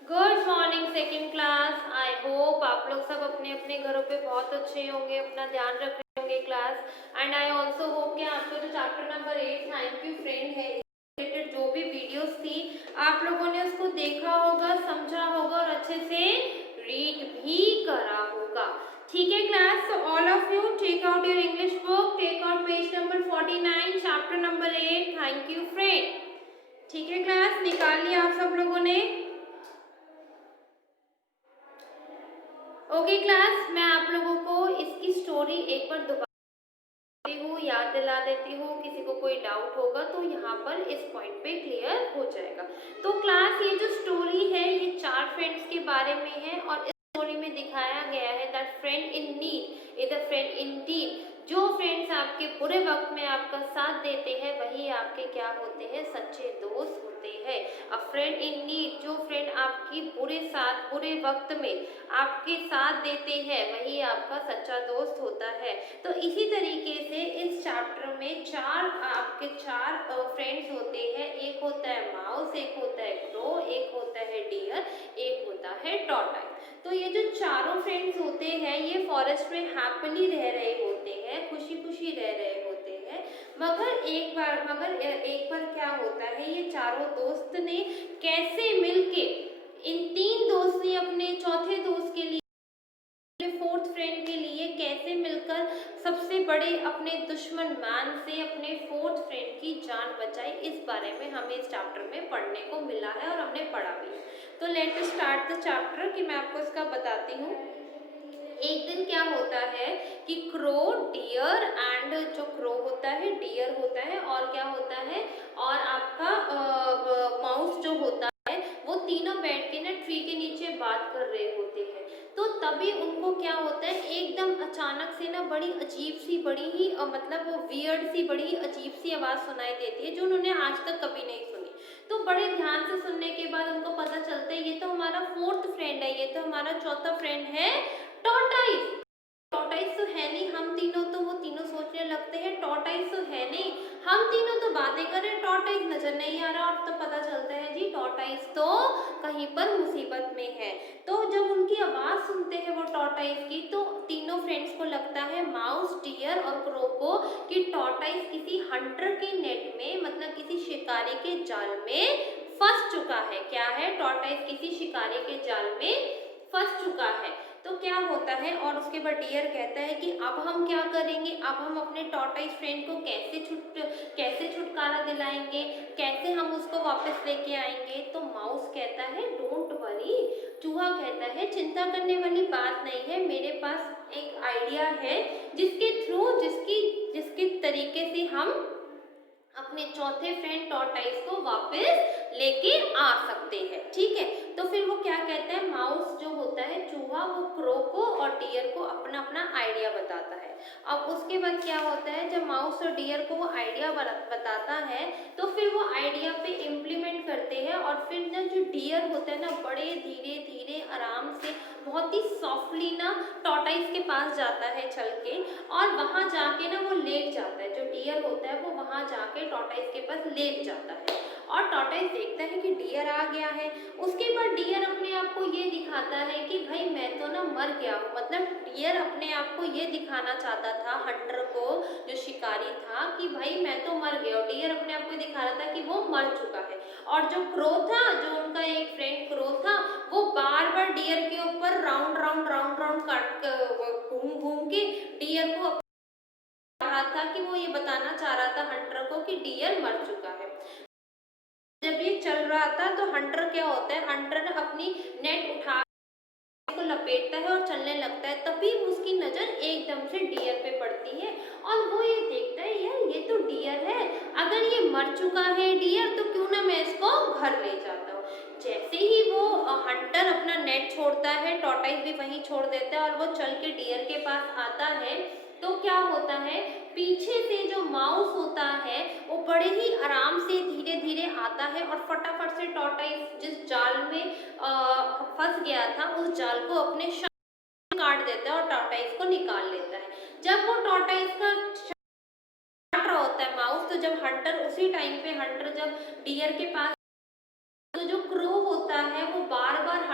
Good morning second class. I hope आप लोग सब अपने अपने घरों पे बहुत अच्छे होंगे, अपना ध्यान रख रहे होंगे class. And I also hope कि आपको जो chapter number 8 thank you friend है रिलेटेड जो भी वीडियोस थी आप लोगों ने उसको देखा होगा, समझा होगा और अच्छे से रीड भी करा होगा। ठीक है class, so all of you take out your English book, take out page number 49 chapter number 8 thank you friend. ठीक है क्लास, निकाल लिया आप सब लोगों ने? ओके क्लास, मैं आप लोगों को इसकी स्टोरी एक बार दोबारा हूँ, याद दिला देती हूँ। किसी को कोई डाउट होगा तो यहाँ पर इस पॉइंट पे क्लियर हो जाएगा। तो क्लास ये जो स्टोरी है ये 4 फ्रेंड्स के बारे में है और इस स्टोरी में दिखाया गया है that friend in need is a friend in deed. जो फ्रेंड्स आपके बुरे वक्त में आपका साथ देते हैं वही आपके क्या होते हैं, सच्चे दोस्त होते हैं। अ फ्रेंड इन नीड, जो फ्रेंड आपकी बुरे वक्त में आपके साथ देते हैं वही आपका सच्चा दोस्त होता है। तो इसी तरीके से इस चैप्टर में आपके चार फ्रेंड्स होते हैं। एक होता है माउस, एक होता है क्रो, एक होता है डियर, एक होता है टॉर्टॉइस। तो ये जो चारों फ्रेंड्स होते हैं ये फॉरेस्ट में हैप्पीली रह रहे होते हैं, खुशी खुशी रह रहे होते हैं। मगर एक बार क्या होता है, ये चारों दोस्त ने कैसे मिलके इन 3 दोस्त ने अपने चौथे दोस्त के लिए, फोर्थ फ्रेंड के लिए कैसे मिलकर सबसे बड़े अपने दुश्मन मैन से अपने फोर्थ फ्रेंड की जान बचाई, इस बारे में हमें इस चैप्टर में पढ़ने को मिला है और हमने पढ़ा भी है। तो लेट स्टार्ट द चैप्टर कि मैं आपको इसका बताती हूँ। एक दिन क्या होता है कि क्रो, डियर एंड जो क्रो होता है, डियर होता है और क्या होता है, और आपका माउस जो होता है, वो तीनों बैठ के ना ट्री के नीचे बात कर रहे होते हैं। तो तभी उनको क्या होता है, एकदम अचानक से ना बड़ी अजीब सी, बड़ी ही मतलब वियर्ड सी, बड़ी अजीब सी आवाज़ सुनाई देती है जो उन्होंने आज तक कभी नहीं सुनी। तो बड़े ध्यान से सुनने के बाद उनको पता चलता है ये तो हमारा फोर्थ फ्रेंड है, ये तो हमारा चौथा फ्रेंड है टॉर्टाइस। टॉर्टाइस तो है नहीं, हम तीनों, तो वो तीनों सोचने लगते हैं टॉर्टाइस तो है नहीं, हम तीनों तो बातें कर रहे हैं, टॉर्टाइस नजर नहीं आ रहा। और तब पता चलता है जी टॉर्टाइस तो कहीं पर मुसीबत में है। तो जब उनकी आवाज़ सुनते हैं वो टॉर्टाइस की, तो तीनों फ्रेंड्स को लगता है, माउस, डियर और क्रो को, कि टॉर्टाइस किसी हंटर के नेट में, मतलब किसी शिकारी के जाल में फंस चुका है। क्या है, टॉर्टाइस किसी शिकारी के जाल में फंस चुका है। तो क्या होता है, और उसके बाद डियर कहता है कि अब हम क्या करेंगे, अब हम अपने टॉर्टाइस फ्रेंड को कैसे छुटकारा दिलाएंगे, कैसे हम उसको वापस लेके आएंगे। तो माउस कहता है डोंट वरी, चूहा कहता है चिंता करने वाली बात नहीं है, मेरे पास एक आइडिया है जिसके थ्रू, जिसके तरीके से हम अपने चौथे फ्रेंड टॉर्टाइस को वापस लेके आ सकते हैं। ठीक है, तो फिर वो क्या कहता है, माउस जो होता है चूहा, वो क्रो को और डियर को अपना अपना आइडिया बताता है। अब उसके बाद क्या होता है, जब माउस और डियर को वो आइडिया बताता है तो फिर वो आइडिया पे इम्प्लीमेंट करते हैं। और फिर ना जो डियर होता है ना, बड़े धीरे धीरे आराम से, बहुत ही सॉफ्टली ना टॉर्टाइस के पास जाता है चल के, और वहां जाके ना वो लेट जाता है। जो डियर होता है वो वहां जाके टॉर्टाइस के पास लेट जाता है और टॉर्टाइस देखता है कि डियर आ गया है। उसके बाद डियर अपने आप को ये दिखाता है कि भाई मैं तो ना मर गया हूँ, मतलब डियर अपने आप को ये दिखाना चाहता था हंटर को, जो शिकारी था, कि भाई मैं तो मर गया हूँ। डियर अपने आप को दिखा रहा था कि वो मर चुका है। और जो क्रो था, जो उनका एक फ्रेंड क्रो था, वो बार बार डियर के ऊपर राउंड राउंड राउंड राउंड काट घूम घूम के डियर को रहा था, कि वो ये बताना चाह रहा था हंटर को कि डियर मर चुका है। जब ये चल रहा था तो हंटर क्या होता है, हंटर अपनी नेट उठा को लपेटता है और चलने लगता है। तभी उसकी नजर एकदम से डियर पे पड़ती है और वो ये देखता है, यार ये तो डियर है, अगर ये मर चुका है डियर तो क्यों ना मैं इसको घर ले जाता हूँ। जैसे ही वो हंटर अपना नेट छोड़ता है, टॉर्टाइस भी वहीं छोड़ देता है और वो चल के डियर के पास आता है, तो क्या होता है, पीछे से जो माउस होता है वो बड़े ही आराम से धीरे धीरे आता है और फटाफट से टॉर्टाइस जिस जाल में फंस गया था उस जाल को अपने काट देता है और टॉर्टाइस को निकाल लेता है। जब वो टॉर्टाइस का काट रहा होता है माउस, तो जब हंटर, उसी टाइम पे हंटर जब डियर के पास, तो जो क्रो होता है वो बार बार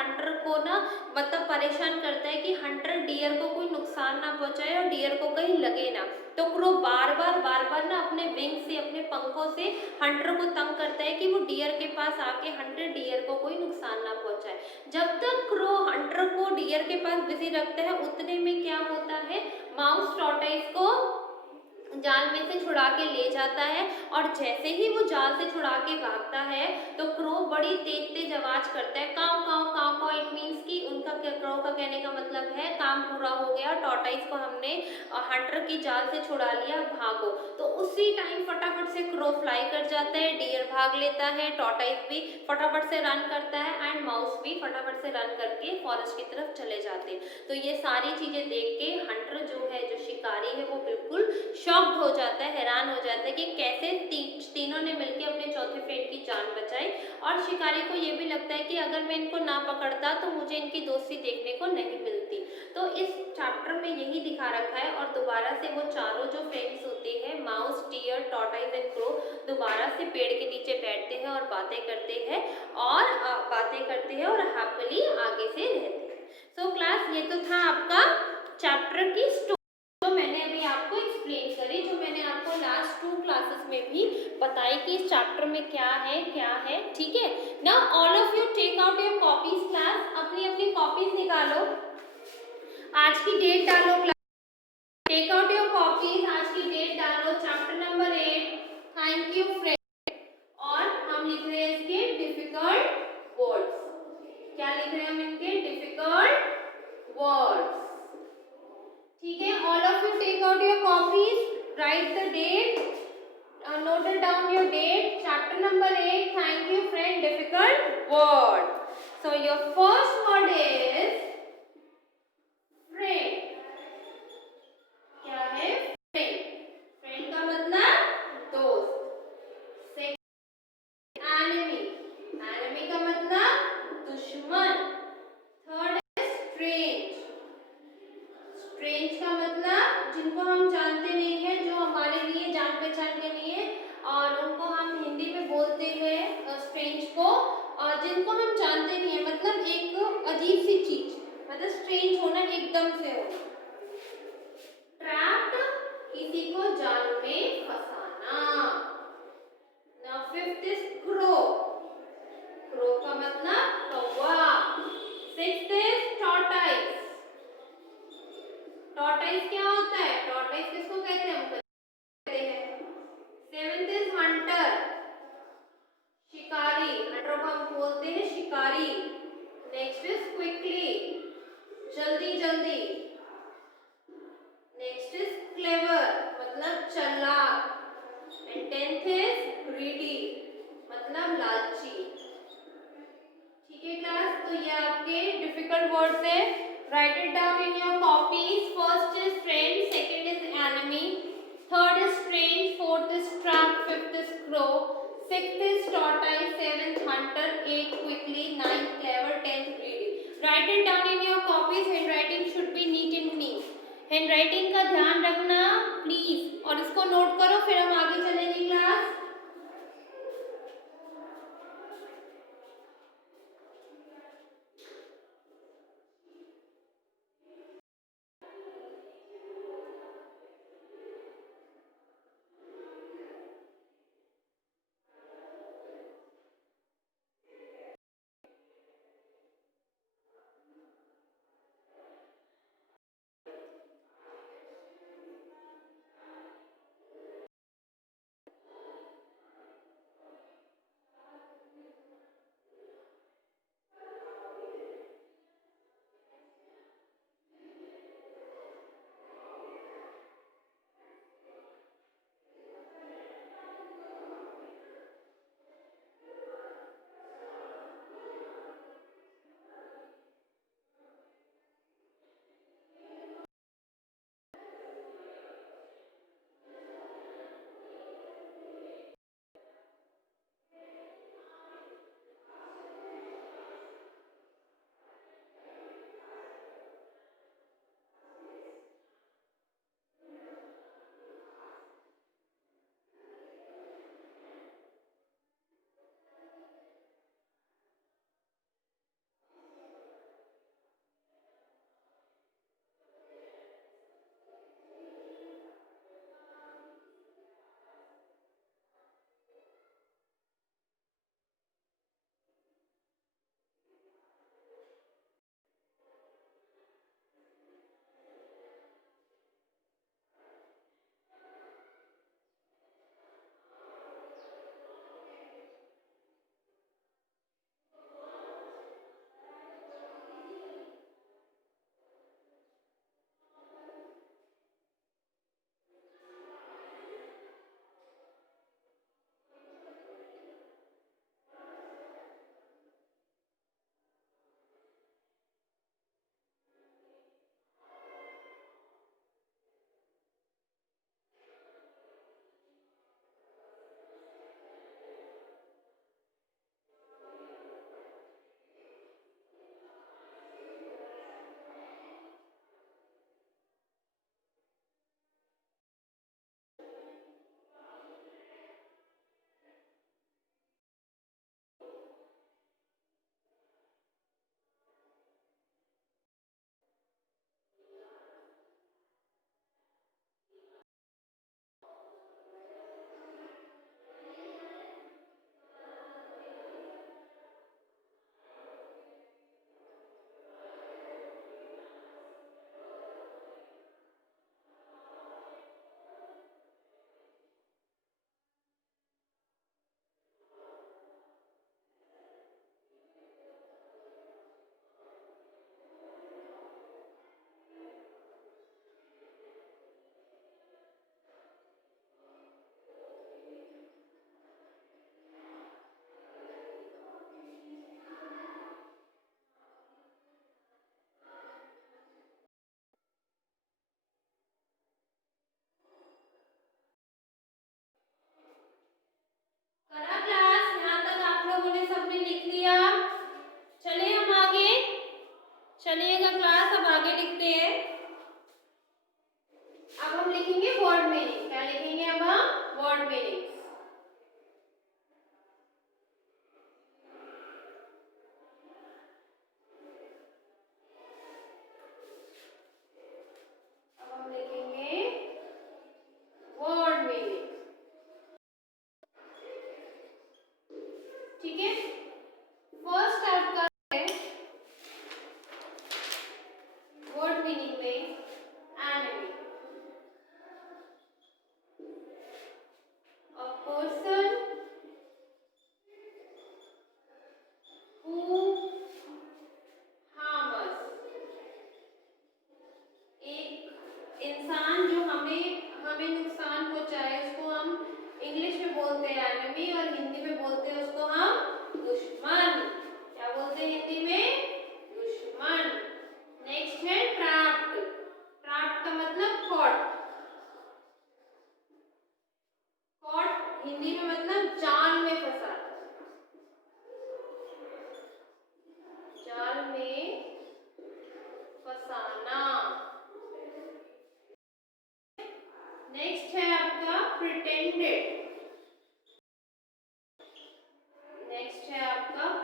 ना मतलब परेशान करता है कि हंटर डियर को कोई नुकसान ना पहुंचाए और डियर को कहीं लगे ना। तो क्रो बार बार ना अपने विंग से, अपने पंखों से हंटर को तंग करता है कि वो डियर के पास आके हंटर डियर को कोई नुकसान ना पहुंचाए। जब तक क्रो हंटर को डियर के पास बिजी रखता है उतने में क्या होता है, माउस टॉर्टोइस को जाल में से छुड़ा के ले जाता है और जैसे ही वो जाल से छुड़ा के भागता है तो क्रो बड़ी तेज तेज आवाज करता है, काव काव काव काव। इट मीन्स कि उनका क्रो का कहने का मतलब है काम पूरा हो गया, टॉर्टोइस को हमने हंटर की जाल से छुड़ा लिया, भागो। तो उसी टाइम फटाफट से क्रो फ्लाई कर जाता है, डियर भाग लेता है, टॉर्टोइस भी फटाफट से रन करता है एंड माउस भी फटाफट से रन करके फॉरेस्ट की तरफ चले जाते हैं। तो ये सारी चीजें देख के हंटर जो है, जो शिकारी है, वो बिल्कुल शॉक्ड हो जाता है, हैरान हो जाता है कि कैसे तीनों ने मिलकर अपने चौथे फ्रेंड की जान बचाई। और शिकारी को ये भी लगता है कि अगर मैं इनको ना पकड़ता तो मुझे इनकी दोस्ती देखने को नहीं मिलती। तो इस चैप्टर में यही दिखा रखा है और दोबारा से वो चारों जो फ्रेंड्स होते हैं, mouse, dear, tortoise and crow, दोबारा से पेड़ के नीचे बैठते हैं और बातें करते हैं और हैप्पीली आगे से रहते हैं। सो क्लास, ये तो था आपका चैप्टर की स्टोरी जो मैंने अभी आपको एक्सप्लेन करी, जो मैंने आपको लास्ट 2 क्लासेस में भी बताई कि इस चैप्टर में क्या है, ठीक है। Now all of you take out your copies class, अपनी अपनी कॉपीज निकालो, आज की डेट डालो class, take out your copies, आज की डेट डालो, chapter number 8, thank you friend. और हम लिख रहे हैं इसके डिफिकल्ट वर्ड्स, क्या लिख रहे हैं हम इनके डिफिकल्ट वर्ड्स, ठीक है। All of you take out your copies, right the date, noted down your date, chapter number 8, thank you friend, difficult word. So your first word is friend, क्या है friend, friend का मतलब दोस्त। Second enemy, enemy का मतलब दुश्मन। Third is strange, strange का मतलब जिनको हम जानते नहीं है, जो हमारे लिए जान पहचान के नहीं है और उनको हम हिंदी में बोलते हैं स्ट्रेंज को, और जिनको हम जानते नहीं है मतलब एक अजीब सी चीज, मतलब स्ट्रेंज होना, एकदम से होना। ट्रैप्ड, किसी को जाल में फंसाना। Now fifth is crow, crow का मतलब कौवा। सिक्स्थ इज टॉर्टोइस, टॉर्टोइस क्या होता है, टॉर्टोइस किसको कहते हैं, हम कहते हैं। सेवेंथ इज हंटर, शिकारी, हंटर को हम बोलते हैं शिकारी। नेक्स्ट इज क्विकली, जल्दी जल्दी। नेक्स्ट इज क्लेवर, मतलब चालाक। एंड टेंथ इज ग्रीडी, मतलब लालची। ठीक है क्लास, तो ये आपके डिफिकल्ट वर्ड्स है, write it down in your copies. First is friend, second is enemy, third is strange, fourth is trap, fifth is crow, sixth is tortoise, seventh hunter, eighth quickly, ninth clever, tenth greedy. Write it down in your copies. Handwriting should be neat and clean. Handwriting का ध्यान रखना please, और इसको note करो, फिर हम आगे चलेंगे class.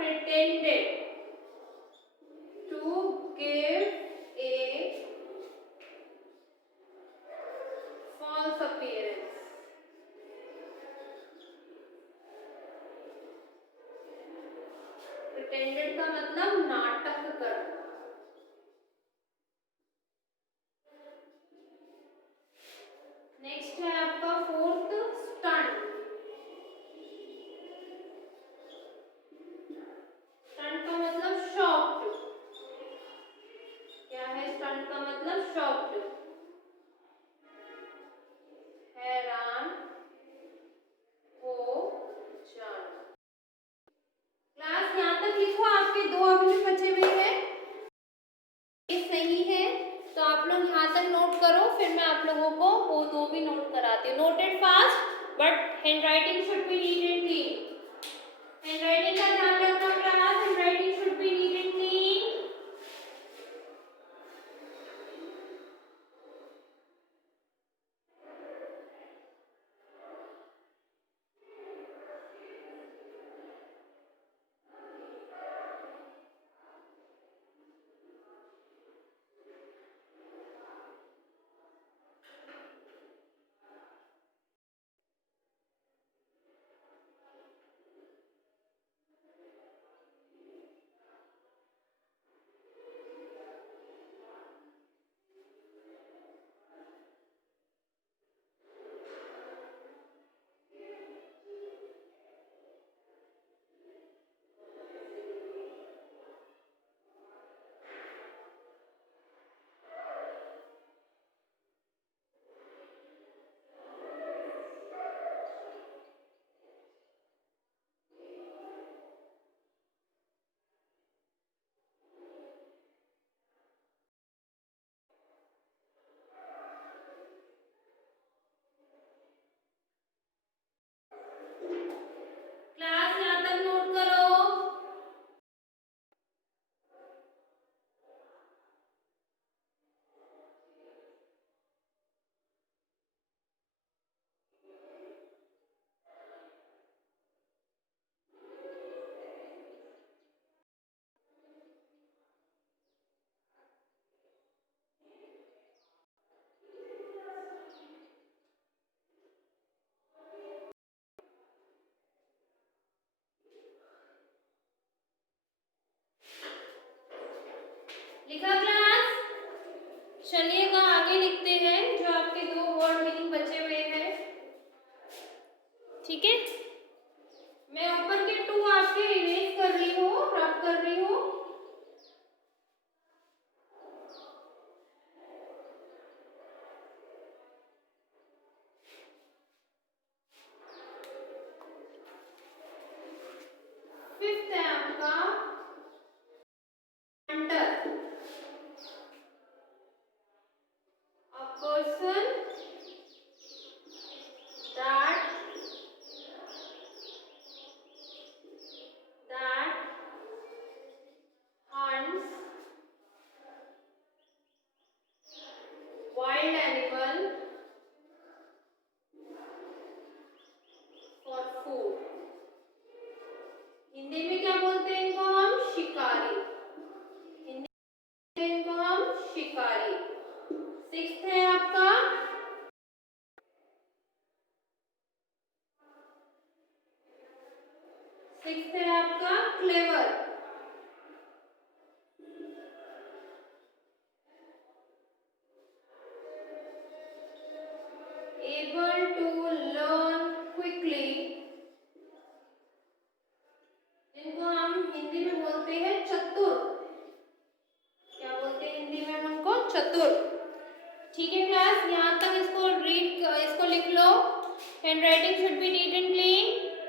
pretended to give a false appearance. Pretended का मतलब नाटक करना. नेक्स्ट है आपका फोर्थ स्टंट. स्टंट का मतलब शॉक्ड. क्या है स्टंट का मतलब? शॉक्ड, हैरान हो जाना. क्लास यहाँ तक लिखो. आपके दो अभी भी बचे हुए हैं. ये सही है तो आप लोग यहाँ तक नोट करो, फिर मैं आप लोगों को वो दो भी नोट कराती हूँ. Noted fast but handwriting should be neat and clean. Handwriting का ध्यान रखना class. Handwriting should be neat and clean. Class यहाँ तक नोट करो. लिखा क्लास? चलिएगा आगे लिखते हैं जो आपके दो वर्ड मीनिंग बचे हुए हैं. ठीक है, मैं ऊपर के टू आपके इरेज कर रही हूँ, रब कर रही हूँ. फिफ्थ है आपका under. A person that hunts wild animal for food. Hindi में क्या बोलते हैं इनको हम? शिकारी. हिंदी में इनको हम शिकारी. सिक्स्थ है आपका clever. Able to learn quickly. इनको हम हिंदी में बोलते हैं चतुर. क्या बोलते हैं हिंदी में हम उनको? चतुर. ठीक है क्लास, यहाँ तक इसको लिख लो. Handwriting should be neat and clean.